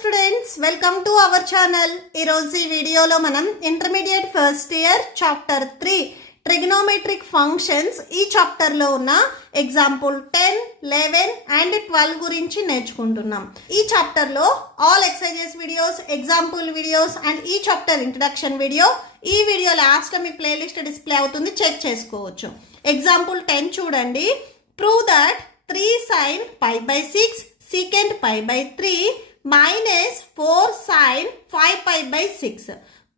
Students, welcome to our channel. ఈరోజు ఈ వీడియోలో మనం intermediate first year chapter 3 trigonometric functions ఈ చాప్టర్లో ఉన్న ఎగ్జాంపుల్ 10, 11 అండ్ 12 గురించి నేర్చుకుంటున్నాం. ఈ చాప్టర్లో all exercises videos, example videos and ఈ చాప్టర్ ఇంట్రడక్షన్ వీడియో ఈ వీడియో లాస్ట్లో మీ ప్లేలిస్ట్ డిస్ప్లే అవుతుంది, చెక్ చేసుకోవచ్చు. ఎగ్జాంపుల్ 10 చూడండి. Prove that 3 sin π/6 secant π/3 minus 4 sin 5π/6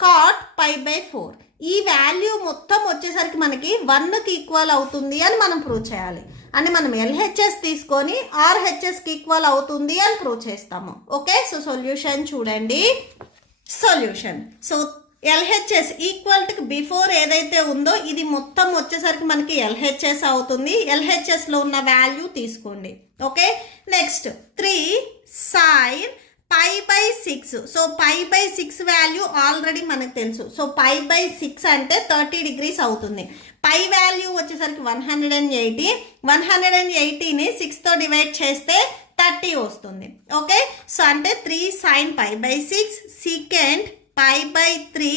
cot π/4. ఈ వాల్యూ మొత్తం వచ్చేసరికి మనకి 1కి ఈక్వల్ అవుతుంది అని మనం ప్రూవ్ చేయాలి. అంటే మనం LHS తీసుకొని RHSకి ఈక్వల్ అవుతుంది అని ప్రూవ్ చేస్తాము. ఓకే, సో సొల్యూషన్ చూడండి. Solution so LHS equal to before ఏదైతే ఉందో ఇది మొత్తం వచ్చేసరికి మనకి LHS అవుతుంది. LHSలో ఉన్న వాల్యూ తీసుకోండి. Okay, next 3 sin π/6. So π/6 value already మనకు తెలుసు. సో π/6 అంటే 30 degrees అవుతుంది. పై వాల్యూ వచ్చేసరికి 180. 180ని 6తో డివైడ్ చేస్తే 30 వస్తుంది. ఓకే, సో అంటే 3 sin π/6 secant π/3.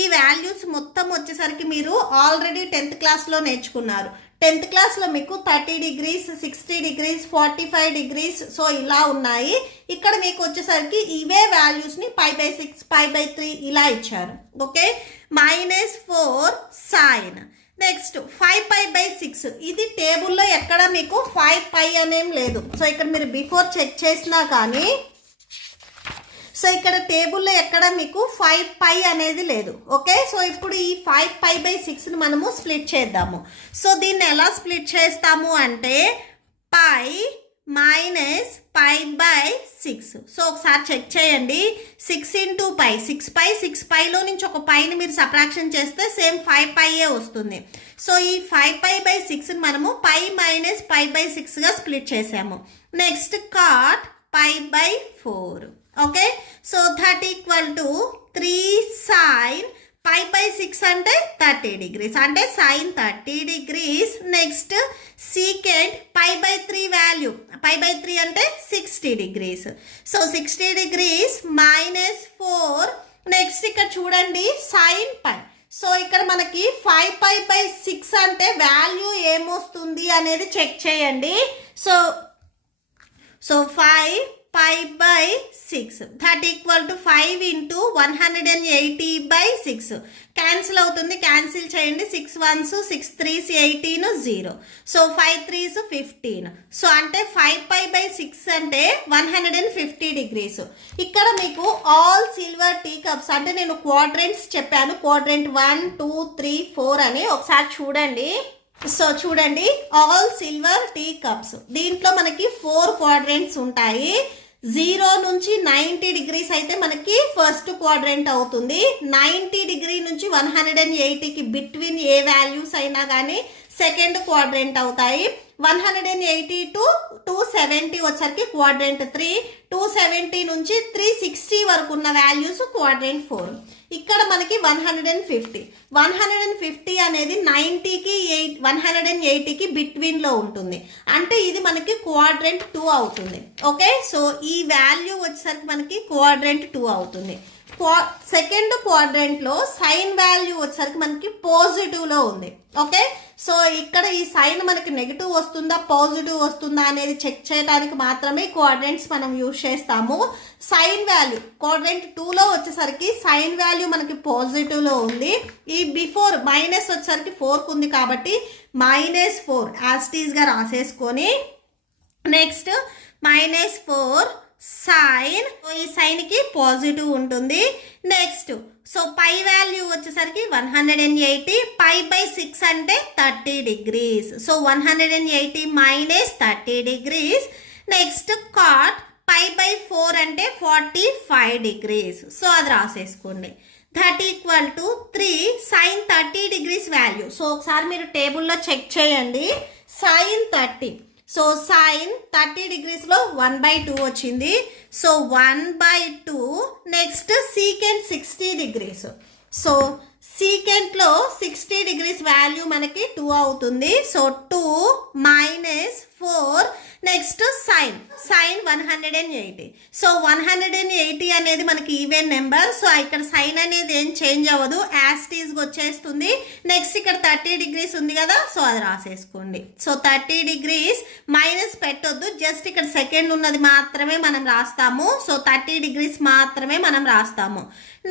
ఈ వాల్యూస్ మొత్తం వచ్చేసరికి మీరు ఆల్రెడీ 10th క్లాస్లో నేర్చుకున్నారు. 10th క్లాస్లో మీకు 30 degrees, 60 degrees, 45 degrees సో ఇలా ఉన్నాయి. ఇక్కడ మీకు వచ్చేసరికి ఇవే వాల్యూస్ని π/6, π/3 ఇలా ఇచ్చారు. Okay, -4 sin. నెక్స్ట్ 5π/6. ఇది టేబుల్లో ఎక్కడ మీకు 5π అనేం లేదు. సో ఇక్కడ మీరు బిఫోర్ చెక్ చేసినా కానీ సో ఇక్కడ టేబుల్లో ఎక్కడ మీకు 5π అనేది లేదు. ఓకే, సో ఇప్పుడు ఈ 5π/6ని మనము స్ప్లిట్ చేద్దాము. సో దీన్ని ఎలా స్ప్లిట్ చేస్తాము అంటే π - π/6. సో ఒకసారి చెక్ చేయండి. 6 × π 6π. 6πలో నుంచి ఒక పైని మీరు సబ్ట్రాక్షన్ చేస్తే సేమ్ 5π వస్తుంది. సో ఈ 5π/6ని మనము π - π/6గా స్ప్లిట్ చేసాము. Next cot π/4. Okay, so that equal to 3 sin π/6 అంటే 30 degrees అంటే sin 30 degrees. Next secant π/3 value π/3 అంటే 60 degrees. So 60 degrees -4. నెక్స్ట్ ఇక్కడ చూడండి sin π. సో ఇక్కడ మనకి 5π/6 అంటే వాల్యూ ఏమొస్తుంది అనేది చెక్ చేయండి. So 5π/6 that equal to 5 × 180/6 cancel అవుతుంది. క్యాన్సిల్ చేయండి. 6 1s 6 3s 18 0. So 5 3s 15. So అంటే 5π/6 అంటే 150 degrees. ఇక్కడ మీకు ఆల్ సిల్వర్ టీ కప్స్ అంటే నేను క్వాడ్రెంట్స్ చెప్పాను. క్వాడ్రెంట్ 1 2 3 4 అని ఒకసారి చూడండి. సో చూడండి, ఆల్ సిల్వర్ టీ కప్స్ దీంట్లో మనకి 4 క్వాడ్రెంట్స్ ఉంటాయి. 0 నుంచి 90 degrees అయితే మనకి ఫస్ట్ క్వాడ్రెంట్ అవుతుంది. 90 degree నుంచి 180కి బిట్వీన్ ఏ వాల్యూస్ అయినా కానీ సెకండ్ క్వాడ్రెంట్ అవుతాయి. 180 to 270 వచ్చరికి క్వాడ్రెంట్ 3. 270 నుంచి 360 వరకు ఉన్న వాల్యూస్ క్వాడ్రెంట్ 4. ఇక్కడ మనకి 150 అనేది 90కి 180కి బిట్వీన్లో ఉంటుంది. అంటే ఇది మనకి క్వాడ్రెంట్ 2 అవుతుంది. ఓకే, సో ఈ వాల్యూ వచ్చేసరికి మనకి క్వాడ్రెంట్ 2 అవుతుంది. సెకండ్ క్వాడ్రెంట్లో సైన్ వాల్యూ వచ్చేసరికి మనకి పాజిటివ్లో ఉంది. ఓకే, సో ఇక్కడ ఈ సైన్ మనకి నెగిటివ్ వస్తుందా పాజిటివ్ వస్తుందా అనేది చెక్ చేయడానికి మాత్రమే క్వాడ్రెంట్స్ మనం యూజ్ చేస్తాము. సైన్ వాల్యూ క్వాడ్రెంట్ 2లో వచ్చేసరికి సైన్ వాల్యూ మనకి పాజిటివ్లో ఉంది. ఈ బిఫోర్ మైనస్ వచ్చేసరికి 4కు ఉంది కాబట్టి -4 యాజ్ ఇట్ ఈస్గా రాసేసుకొని నెక్స్ట్ -4 సైన్. ఈ సైన్కి పాజిటివ్ ఉంటుంది. నెక్స్ట్ సో పై వాల్యూ వచ్చేసరికి 180. π/6 అంటే 30 degrees. So 180 - 30 degrees. Next cot π/4 అంటే 45 degrees. సో అది రాసేసుకోండి. that equal to 3 sin 30 degrees value. So ఒకసారి మీరు టేబుల్లో చెక్ చేయండి. sin 30. సో సైన్ 30 degreesలో 1/2 వచ్చింది. So 1/2. Next secant 60 degrees. So సీకెంట్లో 60 degrees వాల్యూ మనకి 2 అవుతుంది. So 2 minus 4 next sine 180. So 180 అనేది మనకి ఈవెన్ నెంబర్. సో ఇక్కడ సైన్ అనేది ఏం చేంజ్ అవ్వదు, యాస్టీస్గా వచ్చేస్తుంది. నెక్స్ట్ ఇక్కడ 30 degrees ఉంది కదా, సో అది రాసేసుకోండి. సో 30 degrees మైనస్ పెట్టొద్దు, జస్ట్ ఇక్కడ సెకండ్ ఉన్నది మాత్రమే మనం రాస్తాము. సో 30 degrees మాత్రమే మనం రాస్తాము.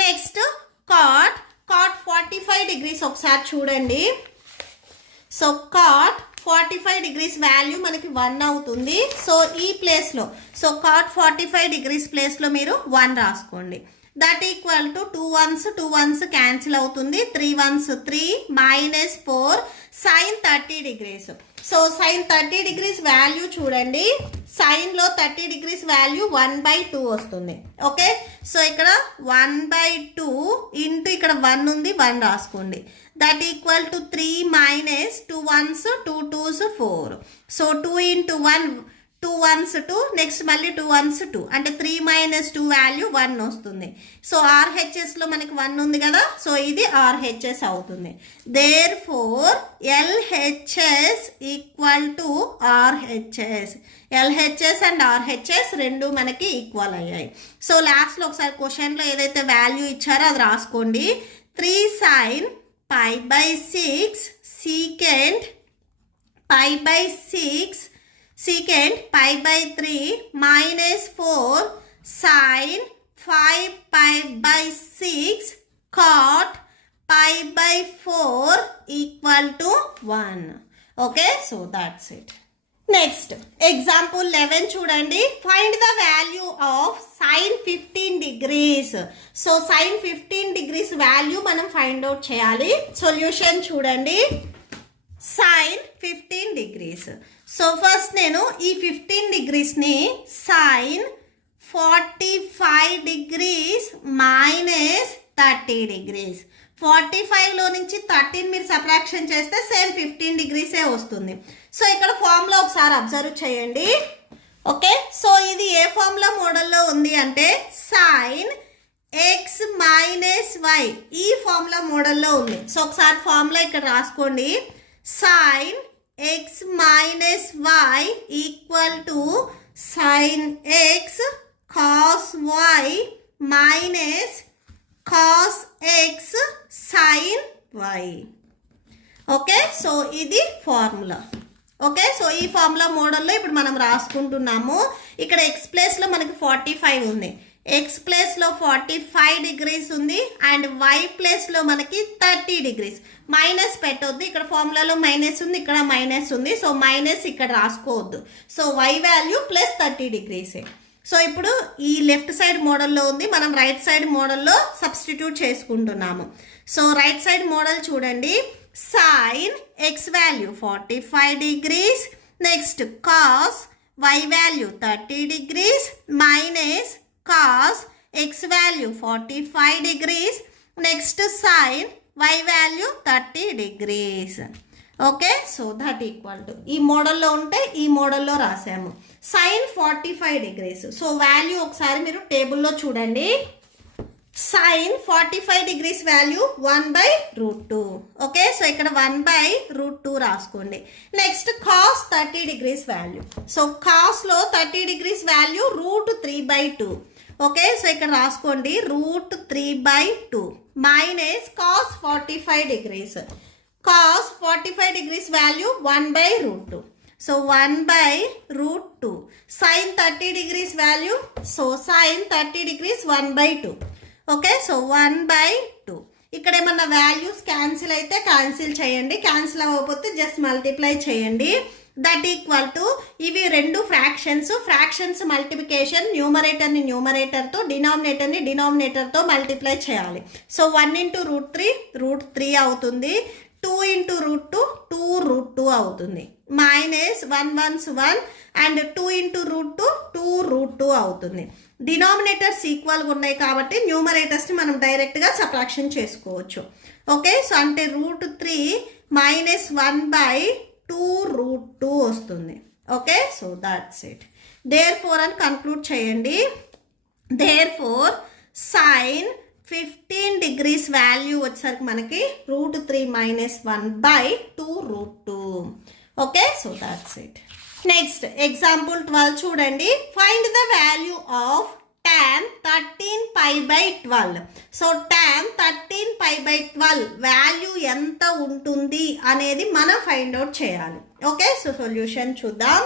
నెక్స్ట్ కాట్ 45 degrees ఒకసారి చూడండి. సో కాట్ 45 degrees వాల్యూ మనకి 1 అవుతుంది. సో ఈ ప్లేస్లో సో కాట్ 45 degrees ప్లేస్లో మీరు 1 రాసుకోండి. That equal to 2 1s cancel అవుతుంది. 3 1s 3 minus 4 sine 30 degrees. So sine 30 degrees value చూడండి, సైన్లో 30 degrees వాల్యూ 1/2 వస్తుంది. ఓకే, సో ఇక్కడ 1/2 ఇంటూ ఇక్కడ 1 ఉంది, 1 రాసుకోండి. That equal to 3 minus 2 1s 2 2s 4. So 2 into 1 2 1s 2 next మళ్ళీ 2 1s 2 అంటే 3 మైనస్ 2 వాల్యూ 1 వస్తుంది. సో ఆర్హెచ్ఎస్లో మనకి 1 ఉంది కదా, సో ఇది ఆర్హెచ్ఎస్ అవుతుంది. Therefore LHS equal to RHS. LHS and RHS రెండు మనకి ఈక్వల్ అయ్యాయి. సో లాస్ట్లో ఒకసారి క్వశ్చన్లో ఏదైతే వాల్యూ ఇచ్చారో అది రాసుకోండి. 3 sign π/6 secant π/6 secant π/3 minus 4 sin 5 π/6 cot π/4 equal to 1. Okay, so that's it. Next example 11 చూడండి. Find the value of sine 15 degrees. So sine 15 degrees value మనం ఫైండ్ అవుట్ చేయాలి. సొల్యూషన్ చూడండి, సైన్ 15 degrees. సో ఫస్ట్ నేను ఈ 15 degreesని sine 45 degrees minus 30 degrees. 45లో నుంచి 13 మీరు సబ్ట్రాక్షన్ చేస్తే సేమ్ 15 degrees వస్తుంది. సో ఇక్కడ ఫార్ములా ఒకసారి అబ్జర్వ్ చేయండి. ఓకే, సో ఇది ఏ ఫార్ములా మోడల్లో ఉంది అంటే సైన్ ఎక్స్ మైనస్ వై, ఈ ఫార్ములా మోడల్లో ఉంది. సో ఒకసారి ఫార్ములా ఇక్కడ రాసుకోండి. Sine X minus Y equal to sine X cos Y minus cos X sine Y. Okay, so ఇది ఫార్ములా. ఓకే, సో ఈ ఫార్ములా మోడల్లో ఇప్పుడు మనం రాసుకుంటున్నాము. ఇక్కడ ఎక్స్ ప్లేస్లో మనకి 45 ఉంది, ఎక్స్ ప్లేస్లో 45 degrees ఉంది, అండ్ వై ప్లేస్లో మనకి 30 degrees. మైనస్ పెట్టొద్దు, ఇక్కడ ఫార్ములాలో మైనస్ ఉంది, ఇక్కడ మైనస్ ఉంది. సో మైనస్ ఇక్కడ రాసుకోవద్దు. So y value plus 30 degrees. So ఇప్పుడు ఈ లెఫ్ట్ సైడ్ మోడల్లో ఉంది, మనం రైట్ సైడ్ మోడల్లో సబ్స్టిట్యూట్ చేసుకుంటున్నాము. సో రైట్ సైడ్ మోడల్ చూడండి. Sine x value 45 degrees, next cos y value 30 degrees minus cos x value 45 degrees, next sine y value 30 degrees. Okay, so that equal to ఈ మోడల్లో ఉంటే ఈ మోడల్లో రాసాము. Sine 45 degrees. So value ఒకసారి మీరు టేబుల్లో చూడండి. Sine 45 degrees value 1/√2. Okay, so ఇక్కడ 1/√2 రాసుకోండి. Next cos 30 degrees value. So కాస్లో 30 degrees వాల్యూ √3/2. ఓకే, సో ఇక్కడ రాసుకోండి √3/2 minus cos 45 degrees. Cos 45 degrees value 1/√2. So 1/√2 sine 30 degrees value. So sine 30 degrees 1/2. Okay, so 1/2. ఇక్కడ ఏమన్నా వాల్యూస్ క్యాన్సిల్ అయితే cancel చేయండి, cancel అవ్వకపోతే జస్ట్ మల్టిప్లై చేయండి. దట్ ఈక్వల్ టు ఇవి రెండు ఫ్రాక్షన్స్ మల్టిప్లికేషన్ న్యూమరేటర్ని న్యూమరేటర్తో, డినామినేటర్ని డినామినేటర్తో మల్టిప్లై చేయాలి. సో 1 × √3 అవుతుంది, 2 × √2 2√2 అవుతుంది, మైనస్ 1 1s 1 అండ్ 2 × √2 2√2 అవుతుంది. డినామినేటర్స్ ఈక్వల్గా ఉన్నాయి కాబట్టి న్యూమరేటర్స్ని మనం డైరెక్ట్గా సబ్ట్రాక్షన్ చేసుకోవచ్చు. ఓకే, సో అంటే √3 మైనస్ 1/2√2 వస్తుంది. Okay, so that's it. Therefore అని కన్క్లూడ్ చేయండి. Therefore sine 15 degrees value వచ్చేసరికి మనకి √3 - 1/2 √2. Okay, so that's it. Next example 12 చూడండి. Find the value of tan 13π/12. So tan 13π/12 value ఎంత ఉంటుంది అనేది మనం ఫైండ్ అవుట్ చేయాలి. ఓకే, సో సొల్యూషన్ చూద్దాం.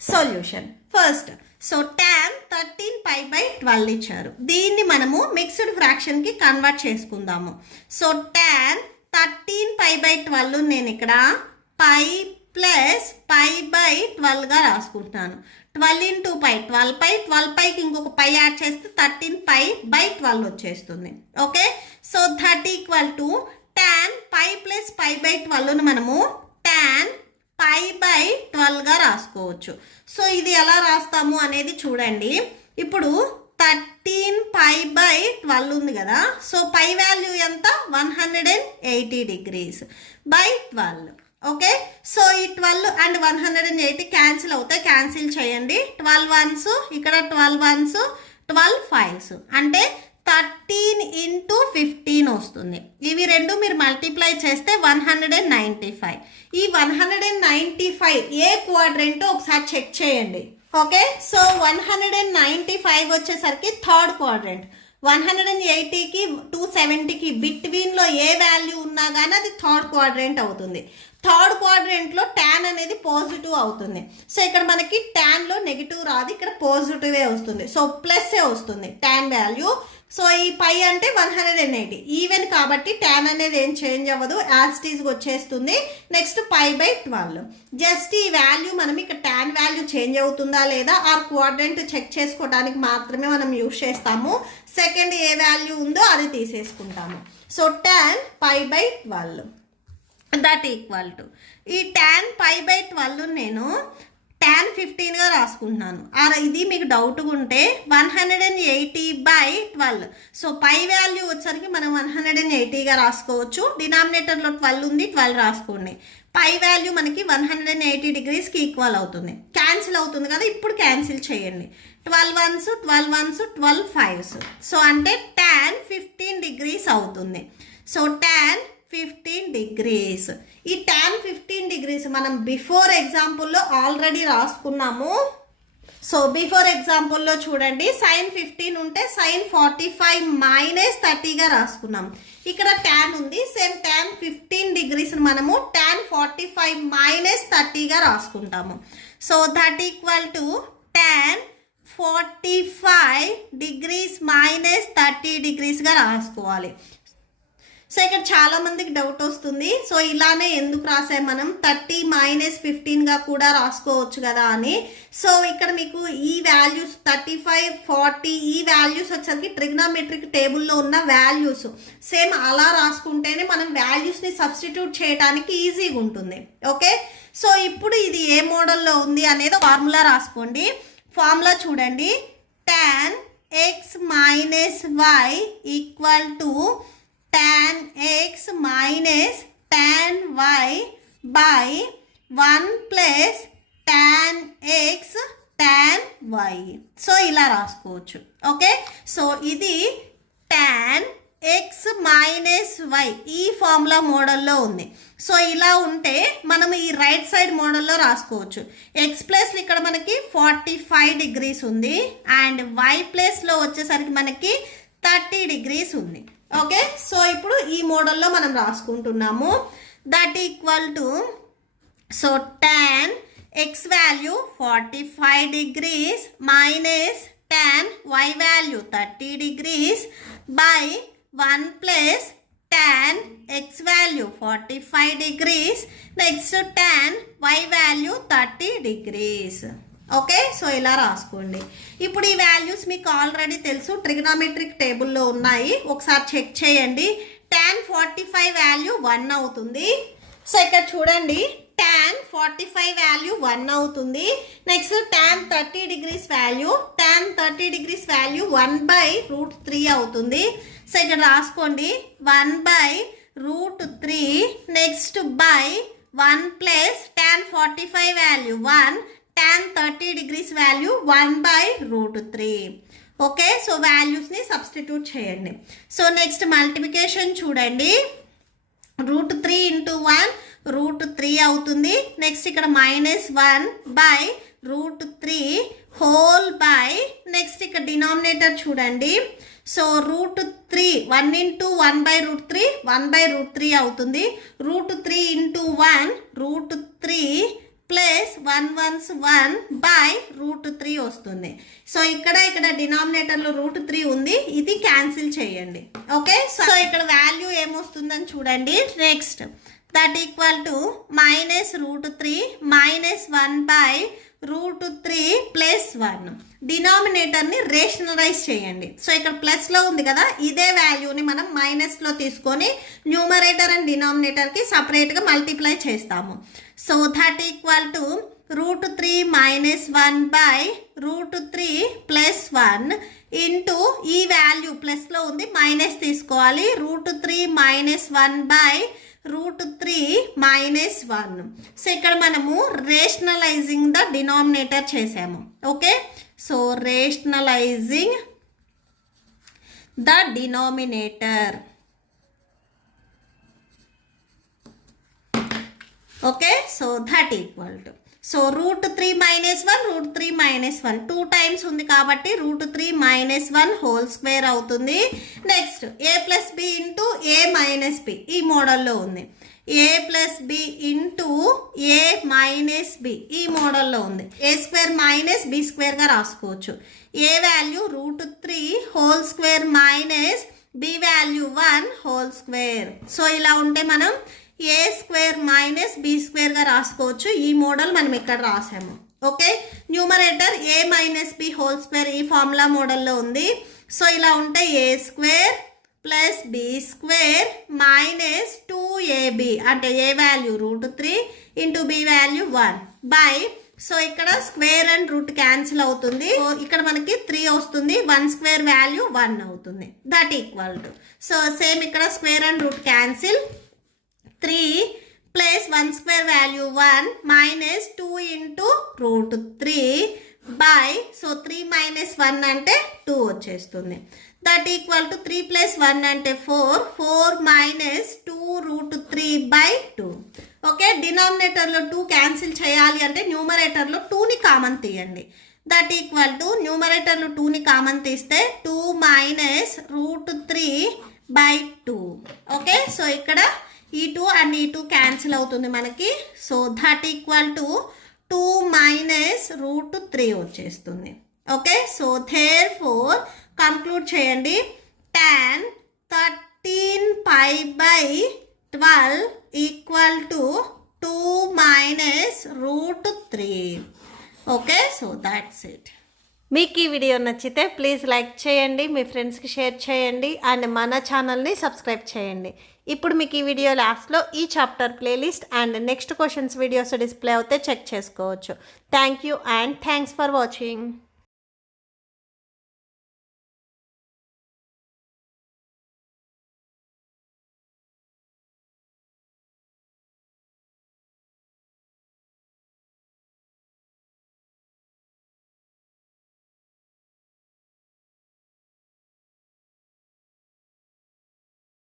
సొల్యూషన్ ఫస్ట్, సో tan 13π/12 ఇచ్చారు. దీన్ని మనము మిక్స్డ్ ఫ్రాక్షన్కి కన్వర్ట్ చేసుకుందాము. సో tan 13π/12 నేను ఇక్కడ π + π/12గా రాసుకుంటున్నాను. 12 × π 12π, 12πకి ఇంకొక π యాడ్ చేస్తే 13π/12 వచ్చేస్తుంది. Okay, so that equal to tan π + π/12ను మనము tan π/12గా రాసుకోవచ్చు. సో ఇది ఎలా రాస్తాము అనేది చూడండి. ఇప్పుడు 13π/12 ఉంది కదా, సో π వాల్యూ ఎంత 180 degrees / 12. ఓకే, సో ఈ 12 అండ్ 180 క్యాన్సిల్ అవుతాయి, క్యాన్సిల్ చేయండి. 12 1s ఇక్కడ, 12 1s 12 5s అంటే 13 × 15 వస్తుంది. ఇవి రెండు మీరు మల్టిప్లై చేస్తే 195. ఈ 195 ఏ క్వాడ్రెంట్ ఒకసారి చెక్ చేయండి. ఓకే, సో 195 వచ్చేసరికి థర్డ్ క్వాడ్రెంట్. 180కి 270కి బిట్వీన్లో ఏ వాల్యూ ఉన్నా కానీ అది థర్డ్ క్వాడ్రెంట్ అవుతుంది. థర్డ్ క్వాడ్రెంట్లో tan అనేది పాజిటివ్ అవుతుంది. సో ఇక్కడ మనకి tanలో నెగిటివ్ రాదు, ఇక్కడ పాజిటివే వస్తుంది. సో ప్లస్ఏ వస్తుంది tan వాల్యూ. సో ఈ పై అంటే 180 ఈవెన్ కాబట్టి tan అనేది ఏం చేంజ్ అవ్వదు, యాజ్ ఇట్ ఈజ్ వచ్చేస్తుంది. నెక్స్ట్ π/12. జస్ట్ ఈ వాల్యూ మనం ఇక్కడ tan వాల్యూ చేంజ్ అవుతుందా లేదా ఆ క్వాడ్రెంట్ చెక్ చేసుకోవడానికి మాత్రమే మనం యూజ్ చేస్తాము. సెకండ్ ఏ వాల్యూ ఉందో అది తీసేసుకుంటాము. So tan π/12 that equal to ఈ tan π/12 నేను tan 15గా రాసుకుంటున్నాను. ఇది మీకు డౌట్గా ఉంటే 180/12. సో పై వాల్యూ వచ్చరికి మనం 180గా రాసుకోవచ్చు. డినామినేటర్లో 12 ఉంది, 12 రాసుకోండి. పై వాల్యూ మనకి 180 degreesకి ఈక్వల్ అవుతుంది. క్యాన్సిల్ అవుతుంది కదా, ఇప్పుడు క్యాన్సిల్ చేయండి. 12 1s 12 1s 12 5s. సో అంటే tan 15 degrees అవుతుంది. So tan 15 degrees. ఈ tan 15 degrees మనం బిఫోర్ ఎగ్జాంపుల్లో ఆల్రెడీ రాసుకున్నాము. సో బిఫోర్ ఎగ్జాంపుల్లో చూడండి, sin 15 ఉంటే sin 45 - 30గా రాసుకున్నాం. ఇక్కడ tan ఉంది, సేమ్ tan 15 degrees మనము tan 45 - 30గా రాసుకుంటాము. So that equal to tan 45 degrees - 30 degreesగా రాసుకోవాలి. సో ఇక్కడ చాలా మందికి డౌట్ వస్తుంది, సో ఇలానే ఎందుకు రాసాం మనం 30 - 15గా కూడా రాసుకోవచ్చు కదా అని. సో ఇక్కడ మీకు ఈ వాల్యూస్ 35 40 ఈ వాల్యూస్ వచ్చేసరికి ట్రిగ్నోమెట్రిక్ టేబుల్లో ఉన్న వాల్యూస్ సేమ్ అలా రాసుకుంటేనే మనం వాల్యూస్ని సబ్స్టిట్యూట్ చేయడానికి ఈజీగా ఉంటుంది. ఓకే, సో ఇప్పుడు ఇది ఏ మోడల్లో ఉంది అనేది ఫార్ములా రాసుకోండి. ఫార్ములా చూడండి, tan x - y equal to tan x - tan y by 1 plus tan x tan y. So ఇలా రాసుకోవచ్చు. ఓకే, సో ఇది tan x - y ఈ ఫార్ములా మోడల్లో ఉంది. సో ఇలా ఉంటే మనం ఈ రైట్ సైడ్ మోడల్లో రాసుకోవచ్చు. ఎక్స్ ప్లేస్లో ఇక్కడ మనకి 45 degrees ఉంది అండ్ y ప్లేస్లో వచ్చేసరికి మనకి 30 degrees ఉంది. ఓకే, సో ఇప్పుడు ఈ మోడల్లో మనం రాసుకుంటున్నాము. That equal to so tan x value 45 degrees minus tan y value 30 degrees by 1 plus tan x value 45 degrees next tan y value 30 degrees. Okay, so ఇలా రాసుకోండి. ఇప్పుడు ఈ వాల్యూస్ మీకు ఆల్రెడీ తెలుసు, ట్రిగ్నోమెట్రిక్ టేబుల్లో ఉన్నాయి, ఒకసారి చెక్ చేయండి. tan 45 వాల్యూ 1 అవుతుంది. సో ఇక్కడ చూడండి, tan 45 వాల్యూ 1 అవుతుంది. నెక్స్ట్ tan 30 degrees వాల్యూ 1/√3 అవుతుంది. సో ఇక్కడ రాసుకోండి 1/√3 next by 1 plus tan 45 value 1 tan 30 degrees value 1/√3. Okay, so వాల్యూస్ని సబ్స్టిట్యూట్ చేయండి. సో నెక్స్ట్ మల్టిప్లికేషన్ చూడండి. √3 × 1 √3 అవుతుంది. నెక్స్ట్ ఇక్కడ -1/√3 హోల్ బై నెక్స్ట్ ఇక్కడ డినామినేటర్ చూడండి. సో √3 1 × 1/√3 1/√3 అవుతుంది. √3 × 1 √3 ప్లస్ 1 1s 1/√3 వస్తుంది. సో ఇక్కడ డినామినేటర్లో √3 ఉంది, ఇది క్యాన్సిల్ చేయండి. ఓకే, సో ఇక్కడ వాల్యూ ఏమొస్తుందని చూడండి. Next that equal to -√3 -1/√3 plus 1. డినామినేటర్ని రేషనలైజ్ చేయండి. సో ఇక్కడ ప్లస్లో ఉంది కదా, ఇదే వాల్యూని మనం మైనస్లో తీసుకొని న్యూమరేటర్ అండ్ డినామినేటర్కి సపరేట్గా మల్టిప్లై చేస్తాము. So that equal to √3 -1/√3 plus 1 into ఈ వాల్యూ ప్లస్లో ఉంది మైనస్ తీసుకోవాలి. √3 -1/√3 -1. సో ఇక్కడ మనము రేషనలైజింగ్ ద డినామినేటర్ చేసాము. Okay, so rationalising the denominator. Okay, so that equal to so √3 -1 √3 -1 2 times ఉంది కాబట్టి √3 -1 హోల్ స్క్వేర్ అవుతుంది. Next a + b into a - b ఈ మోడల్లో ఉంది. a + b into a - b ఈ మోడల్లో ఉంది. a² - b² గా రాసుకోవచ్చు. a వాల్యూ √3 హోల్ స్క్వేర్ మైనస్ b వాల్యూ 1 హోల్ స్క్వేర్. సో ఇలా ఉంటే మనం a² - b² గా రాసుకోవచ్చు. ఈ మోడల్ మనం ఇక్కడ రాసాము. Okay, numerator a - b whole square ఈ ఫార్ములా మోడల్లో ఉంది. సో ఇలా ఉంటే a² + b² - 2ab అంటే a వాల్యూ √3 ఇంటూ b వాల్యూ 1 బై. సో ఇక్కడ స్క్వేర్ అండ్ రూట్ క్యాన్సిల్ అవుతుంది. సో ఇక్కడ మనకి 3 వస్తుంది. 1² వాల్యూ 1 అవుతుంది. That equal to so same ఇక్కడ square and root cancel 3 plus 1² వాల్యూ 1 మైనస్ 2 ఇంటూ √3 బై. సో 3 - 1 అంటే 2 వచ్చేస్తుంది. దట్ ఈక్వల్ టు 3 + 1 అంటే 4 4 - 2 √3 బై 2. ఓకే, డినామినేటర్లో 2 క్యాన్సిల్ చేయాలి అంటే న్యూమరేటర్లో 2ని కామన్ తీయండి. దట్ ఈక్వల్ టు న్యూమరేటర్లో 2ని కామన్ తీస్తే 2 - √3 బై 2. ఓకే, సో ఇక్కడ ఈ 2 అండ్ ఈ 2 క్యాన్సిల్ అవుతుంది మనకి. సో దట్ ఈక్వల్ టు 2 - √3 వచ్చేస్తుంది. Okay, so therefore conclude చేయండి. tan 13π/12 equal to 2 - √3. Okay, so that's it. మీకు ఈ వీడియో నచ్చితే ప్లీజ్ లైక్ చేయండి, మీ ఫ్రెండ్స్కి షేర్ చేయండి అండ్ మన ఛానల్ని సబ్స్క్రైబ్ చేయండి. ఇప్పుడు మీకు ఈ వీడియో లాస్ట్లో ఈ chapter playlist and next questions videos display అవుతే చెక్ చేసుకోవచ్చు. Thank you and thanks for watching.